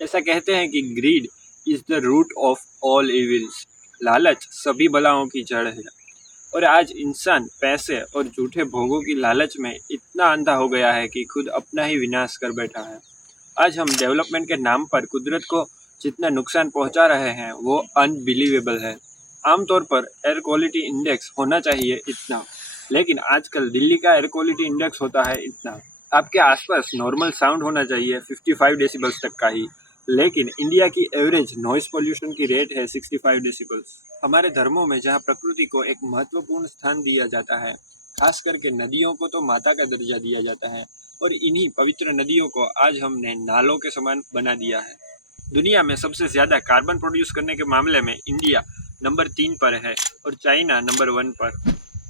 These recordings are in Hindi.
ऐसा कहते हैं कि greed is the root of all evils. लालच सभी बलाओं की जड़ है। और आज इंसान पैसे और झूठे भोगों की लालच में इतना अंधा हो गया है कि खुद अपना ही विनाश कर बैठा है। आज हम डेवलपमेंट के नाम पर कुदरत को जितना नुकसान पहुंचा रहे हैं वो अनबिलीवेबल है। आमतौर पर एयर क्वालिटी इंडेक्स होना चाहिए इतना, लेकिन आजकल दिल्ली का एयर क्वालिटी इंडेक्स होता है इतना। आपके आसपास नॉर्मल साउंड होना चाहिए 55 डेसिबल्स तक का ही, लेकिन इंडिया की एवरेज नॉइस पोल्यूशन की रेट है 65 डेसिबल्स। हमारे धर्मों में जहाँ प्रकृति को एक महत्वपूर्ण स्थान दिया जाता है, खास करके नदियों को तो माता का दर्जा दिया जाता है, और इन्हीं पवित्र नदियों को आज हमने नालों के समान बना दिया है। दुनिया में सबसे ज़्यादा कार्बन प्रोड्यूस करने के मामले में इंडिया नंबर 3 पर है और चाइना नंबर 1 पर।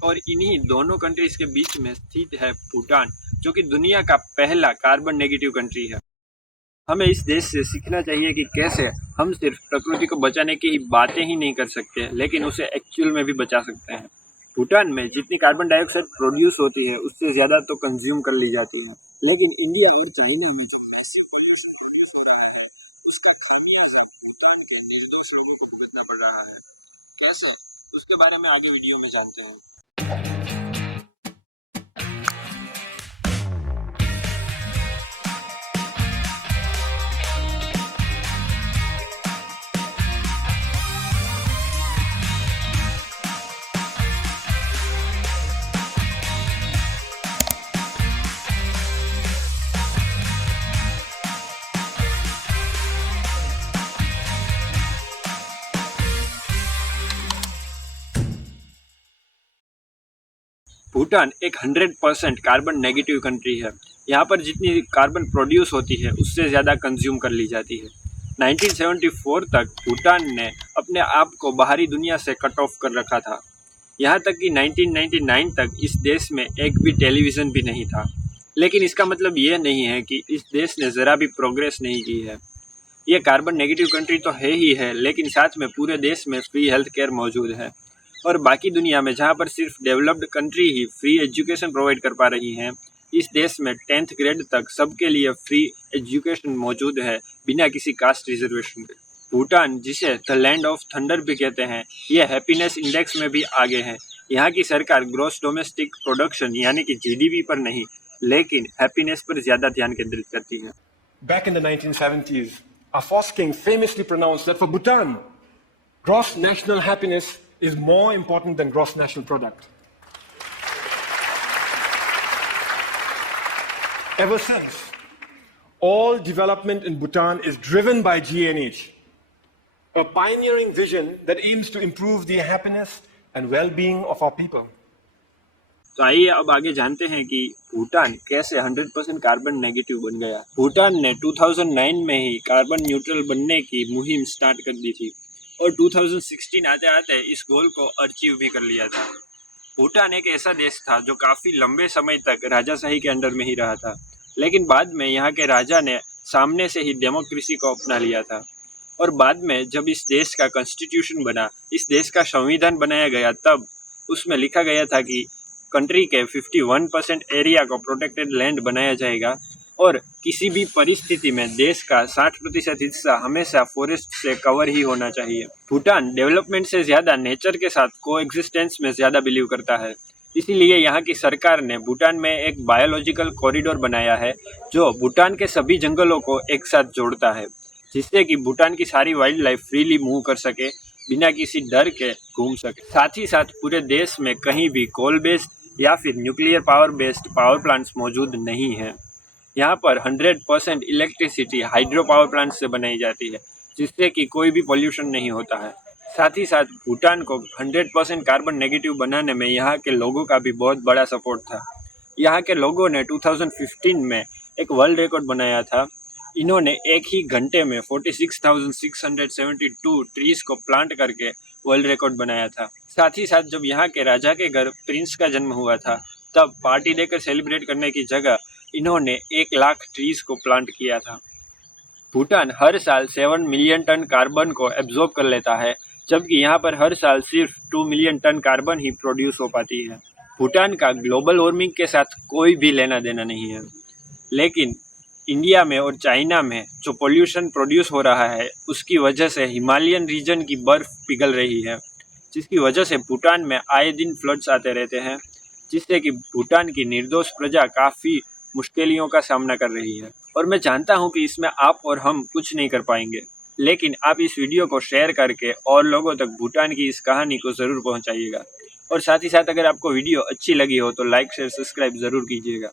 और इन्हीं दोनों कंट्रीज के बीच में स्थित है भूटान, जो कि दुनिया का पहला कार्बन नेगेटिव कंट्री है। हमें इस देश से सीखना चाहिए कि कैसे हम सिर्फ प्रकृति को बचाने की ही बातें ही नहीं कर सकते, लेकिन उसे एक्चुअल में भी बचा सकते हैं। भूटान में जितनी कार्बन डाइऑक्साइड प्रोड्यूस होती है उससे ज़्यादा तो कंज्यूम कर ली जाती है, लेकिन इंडिया और चाइना में जो उसका खामियाजा भूटान के निर्दोष लोगों को भुगतना पड़ रहा है। कैसे, उसके बारे में आगे वीडियो में जानते हैं। भूटान एक 100% कार्बन नेगेटिव कंट्री है। यहाँ पर जितनी कार्बन प्रोड्यूस होती है उससे ज़्यादा कंज्यूम कर ली जाती है। 1974 तक भूटान ने अपने आप को बाहरी दुनिया से कट ऑफ कर रखा था। यहाँ तक कि 1999 तक इस देश में एक भी टेलीविज़न भी नहीं था। लेकिन इसका मतलब ये नहीं है कि इस देश ने ज़रा भी प्रोग्रेस नहीं की है। ये कार्बन नेगेटिव कंट्री तो है ही है, लेकिन साथ में पूरे देश में फ्री हेल्थ केयर मौजूद है। और बाकी दुनिया में जहाँ पर सिर्फ डेवलप्ड कंट्री ही फ्री एजुकेशन प्रोवाइड कर पा रही हैं, इस देश में 10th ग्रेड तक सबके लिए फ्री एजुकेशन मौजूद है बिना किसी कास्ट रिजर्वेशन के। भूटान, जिसे द लैंड ऑफ थंडर भी कहते हैं, ये हैप्पीनेस इंडेक्स में भी आगे है। यहाँ की सरकार ग्रॉस डोमेस्टिक प्रोडक्शन यानी कि जीडीपी पर नहीं, लेकिन हैप्पीनेस पर ज़्यादा ध्यान केंद्रित करती है। Back in the 1970s, our first king famously pronounced that for Bhutan, gross national happiness is more important than gross national product. Ever since, all development in Bhutan is driven by GNH, a pioneering vision that aims to improve the happiness and well-being of our people. तो आइए अब आगे जानते हैं कि भूटान कैसे 100% कार्बन नेगेटिव बन गया। भूटान ने 2009 में ही कार्बन न्यूट्रल बनने की मुहिम स्टार्ट कर दी थी और 2016 आते आते इस गोल को अचीव भी कर लिया था। भूटान एक ऐसा देश था जो काफ़ी लंबे समय तक राजाशाही के अंडर में ही रहा था, लेकिन बाद में यहाँ के राजा ने सामने से ही डेमोक्रेसी को अपना लिया था। और बाद में जब इस देश का कॉन्स्टिट्यूशन बना, इस देश का संविधान बनाया गया, तब उसमें लिखा गया था कि कंट्री के 51% एरिया को प्रोटेक्टेड लैंड बनाया जाएगा और किसी भी परिस्थिति में देश का 60% हिस्सा हमेशा फॉरेस्ट से कवर ही होना चाहिए। भूटान डेवलपमेंट से ज़्यादा नेचर के साथ कोएग्जिस्टेंस में ज़्यादा बिलीव करता है, इसीलिए यहाँ की सरकार ने भूटान में एक बायोलॉजिकल कॉरिडोर बनाया है जो भूटान के सभी जंगलों को एक साथ जोड़ता है, जिससे कि भूटान की सारी वाइल्ड लाइफ फ्रीली मूव कर सके, बिना किसी डर के घूम सके। साथ ही साथ पूरे देश में कहीं भी कोल बेस्ड या फिर nuclear power based power plants मौजूद नहीं है। यहाँ पर 100% इलेक्ट्रिसिटी हाइड्रो पावर प्लांट से बनाई जाती है, जिससे कि कोई भी पोल्यूशन नहीं होता है। साथ ही साथ भूटान को 100% कार्बन नेगेटिव बनाने में यहाँ के लोगों का भी बहुत बड़ा सपोर्ट था। यहाँ के लोगों ने 2015 में एक वर्ल्ड रिकॉर्ड बनाया था। इन्होंने एक ही घंटे में 46,672 ट्रीज को प्लांट करके वर्ल्ड रिकॉर्ड बनाया था। साथ ही साथ जब यहाँ के राजा के घर प्रिंस का जन्म हुआ था, तब पार्टी देकर सेलिब्रेट करने की जगह इन्होंने 1 लाख ट्रीज को प्लांट किया था। भूटान हर साल 7 मिलियन टन कार्बन को एब्जॉर्ब कर लेता है, जबकि यहाँ पर हर साल सिर्फ 2 मिलियन टन कार्बन ही प्रोड्यूस हो पाती है। भूटान का ग्लोबल वार्मिंग के साथ कोई भी लेना देना नहीं है, लेकिन इंडिया में और चाइना में जो पोल्यूशन प्रोड्यूस हो रहा है उसकी वजह से हिमालयन रीजन की बर्फ़ पिघल रही है, जिसकी वजह से भूटान में आए दिन फ्लड्स आते रहते हैं, जिससे कि भूटान की निर्दोष प्रजा काफ़ी मुश्किलों का सामना कर रही है। और मैं जानता हूँ कि इसमें आप और हम कुछ नहीं कर पाएंगे, लेकिन आप इस वीडियो को शेयर करके और लोगों तक भूटान की इस कहानी को ज़रूर पहुँचाइएगा। और साथ ही साथ अगर आपको वीडियो अच्छी लगी हो तो लाइक शेयर सब्सक्राइब ज़रूर कीजिएगा।